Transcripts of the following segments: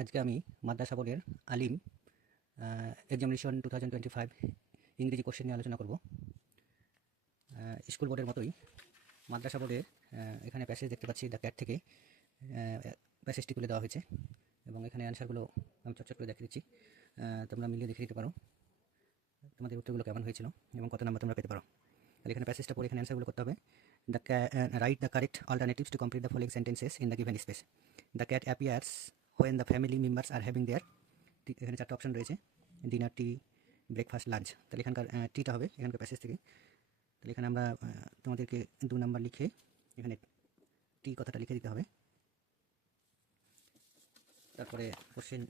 আজকে আমি মাদ্রাসা বোর্ডের Alim examination two thousand twenty five ইংরেজি কোশ্চেন নিয়ে আলোচনা করব। স্কুল বোর্ডের মতোই মাদ্রাসা বোর্ডের এখানে প্যাসেজ দেখতে পাচ্ছি দ্য ক্যাট থেকে প্যাসেজটি তুলে দেওয়া হয়েছে এবং এখানে অ্যান্সারগুলো আমি চটচট করে দেখিয়ে দিচ্ছি। তোমরা মিলিয়ে দেখে দিতে পারো তোমাদের উত্তরগুলো কেমন হয়েছিল এবং কত নাম্বার তোমরা পেতে পারো। তাহলে এখানে প্যাসেজটা পড়ে এখানে অ্যান্সারগুলো করতে হবে। The right the correct alternatives to complete the following sentences in the given space the cat appears when the family members are having their এখানে চারটে অপশন রয়েছে ডিনার টি ব্রেকফাস্ট লাঞ্চ তাহলে এখানকার টিটা হবে এখানকার প্যাসেজ থেকে। তাহলে এখানে আমরা তোমাদেরকে দু নাম্বার লিখে এখানে টি কথাটা লিখে দিতে হবে। তারপরে question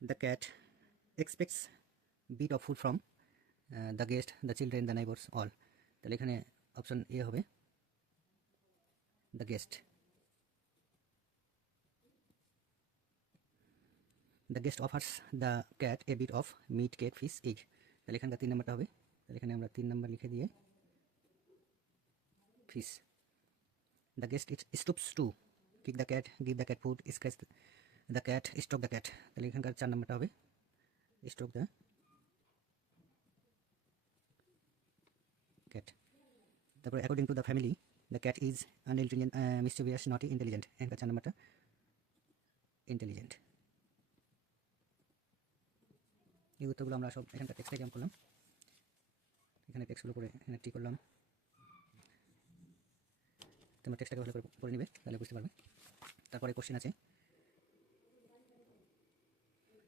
the cat expects bit of food from the guest the children the neighbours all তাহলে এখানে অপশন এ হবে the guest the guest offers the cat a bit of meat cake fish egg তাহলে এখানকার তিন নাম্বারটা হবে। তাহলে এখানে আমরা তিন নাম্বার লিখে দিয়ে fish the guest it stoops to kick the cat give the cat food scratch the cat stroke the cat তাহলে এখানকার চার নাম্বারটা হবে। স্ট্রোক দ্য ক্যাট তারপরে according to the family the cat is unintelligent mischievous not intelligent এখানকার চার নাম্বারটা intelligent এই উত্তরগুলো আমরা সব এখানকার টেক্সট এক্সাম করলাম। এখানে টেক্সটগুলো করে এখানে টি করলাম। তোমরা টেক্সটটাকে ভালো করে পড়ে নিবে, তাহলে বুঝতে পারবে। তারপরে কোশ্চেন আছে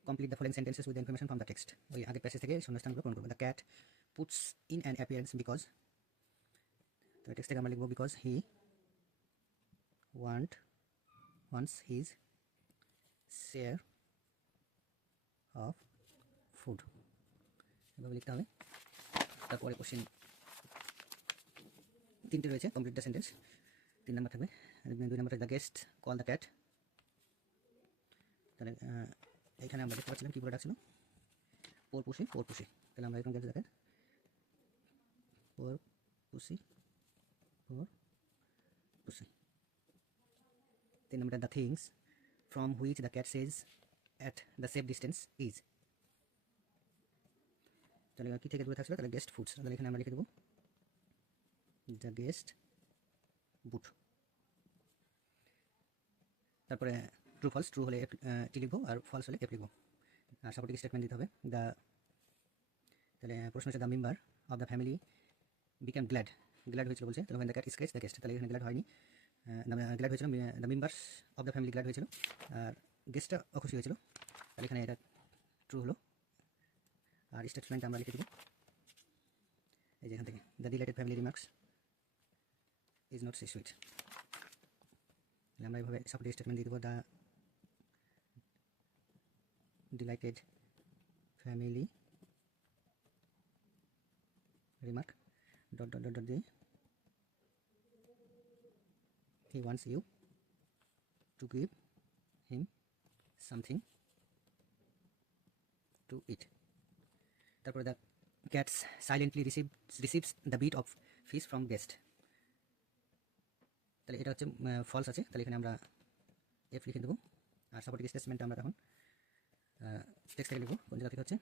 complete the following sentences with information from the text ওই আগের প্যাসেজ থেকে শূন্যস্থানগুলো পূরণ করবে। The cat puts in an appearance because তো টেক্সট থেকে আমরা লিখব because he want wants his share of food এভাবে লিখতে হবে। তারপরে কোশ্চেন তিনটে রয়েছে কমপ্লিট দ্য সেন্টেন্স তিন নাম্বার থাকবে দুই number the guest call the cat তাহলে এখানে আমরা দেখতে পাচ্ছিলাম কী করে ডাকছিল? পোর পুষি পোর পুষি। তাহলে আমরা এরকম গেট দেখেন পোর পুষি পোর পুষি। তিন number the things from which the cat says at the safe distance is তাহলে কী থেকে দূরে থাকছিল তাহলে গেস্ট ফুডস তাহলে এখানে আমরা লিখে দেবো। দ্য গেস্ট বুট তারপরে ট্রু ফলস ট্রু হলে টি লিখব? আর ফলস হলে এফ লিখব। আর সাপোর্টিং স্টেটমেন্ট দিতে হবে। দ্য তাহলে প্রশ্ন হচ্ছে the member of the family become glad glad হয়েছিল বলছে। তাহলে the cat scratch the guest তাহলে এখানে গ্ল্যাড হয়নি। গ্ল্যাড হয়েছিল the members of the family glad হয়েছিল। আর গেস্টটা অখুশি হয়েছিল। তাহলে এখানে এটা ট্রু হলো। আর স্টেটমেন্ট আমরা লিখে দেবো। এই যে এখান থেকে। The delighted family remarks is not she sweet তাহলে আমরা এইভাবে সাপোর্টিং স্টেটমেন্ট দিয়ে দেবো। The delighted family remark dot dot dot dot দিয়ে he wants you to give him something to eat তারপরে the cats silently receive receives the bit of fish from guest তাহলে এটা হচ্ছে ফলস আছে। তাহলে এখানে আমরা এফ লিখে দেবো। আর সাপোর্টিং স্টেটমেন্ট আমরা টেক্সট থেকে লিখব। কোন জায়গা থেকে হচ্ছে?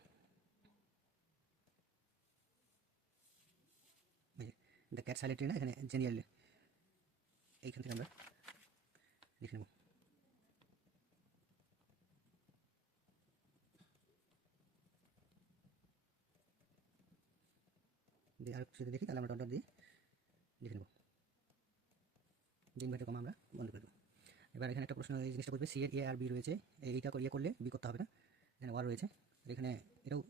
দ্য ক্যাট সাইলেন্টলি না? এখানে জেনিয়াল এইখান থেকে আমরা লিখে নেব। দিয়ে আর যদি দেখি, তাহলে আমরা ডট দিয়ে লিখে নেব। দিন ভাইটা কমা আমরা বন্ধ করে দেবো। এবার এখানে একটা প্রশ্ন, এই জিনিসটা বুঝবে সি এর এ আর বি রয়েছে। এইটা ইয়ে করলে বি করতে হবে না। এখানে ওয়ার রয়েছে। এখানে এটাও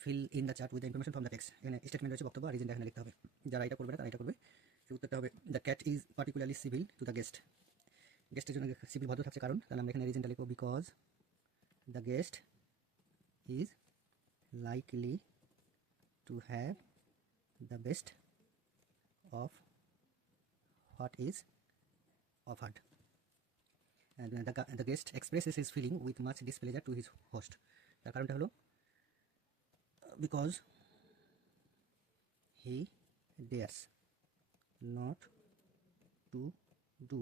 fill in the chart with information from the text এখানে স্টেটমেন্ট রয়েছে, বক্তব্য, আর রিজনটা এখানে লিখতে হবে। যারা এটা করবে না, তারা এটা করবে। উত্তরটা হবে the cat is particularly civil to the guest গেস্টের জন্য সিভিল ভদ্র থাকছে কারণ, তাহলে আমরা এখানে রিজনটা লিখব because the guest is likely to have the best of what is offered. And uh, the, gu- the guest expresses his feeling with much displeasure to his host. তার কারণটা হলো because he dares not to do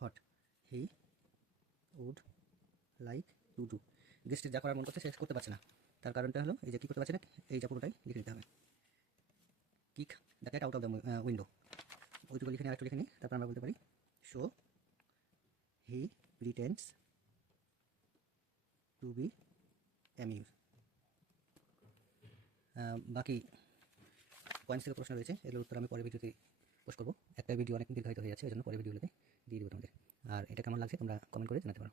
what he would like to do গেস্টের যা করার মন করছে সে করতে পারছে না তার কারণটা হলো এই যে কী করতে পারছে না এইটা পুরোটাই লিখে নিতে হবে kick the cat out of the window ওইটুকু লিখে নিয়ে আরেকটু লিখে নিই তারপর আমরা বলতে পারি so he pretends to be amuse বাকি পয়েন্টস থেকে প্রশ্ন রয়েছে, এগুলোর উত্তর আমি পরের ভিডিওতে পোস্ট করব। একটা ভিডিও অনেক দীর্ঘায়িত হয়ে যাচ্ছে ওই জন্য পরের ভিডিওগুলোতে দিয়ে দেবো তোমাদের। আর এটা কেমন লাগছে তোমরা কমেন্ট করে জানাতে পারো।